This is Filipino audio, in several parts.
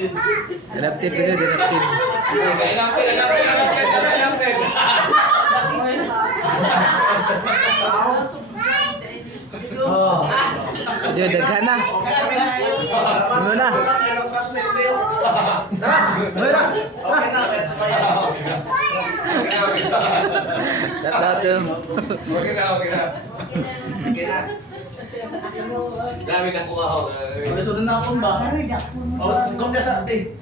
Adapted pa siya, adapted. Oh. Ayo, daghan na. Ano na? Datang. Okay na. Dami na kuha ako. Pagkasunod na akong ba? Oh, kung ka sa ate.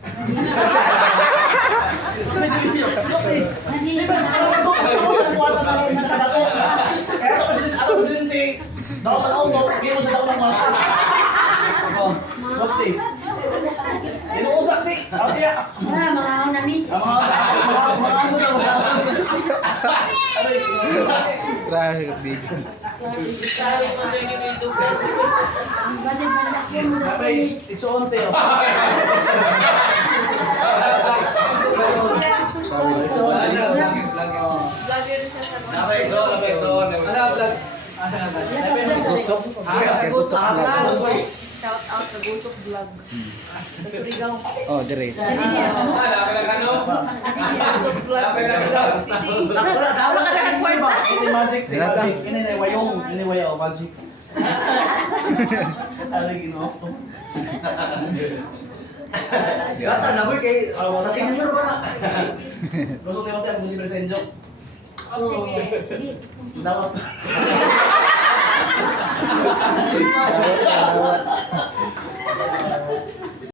Terakhir video. Isonte. Gusok. Gusok na. Shout out to Gusok Vlog. Sa Surigao. Oh, dire. Dami na ano? Gusok Vlog sa Surigao City. Wala ka na kwarta. Ini magic, ini wayong, ini wayong magic. Ano ginawa ko? Gata na boy kay sa senior ba na? Gusto tayo tayo mo si Presenjo. Sige. Dapat.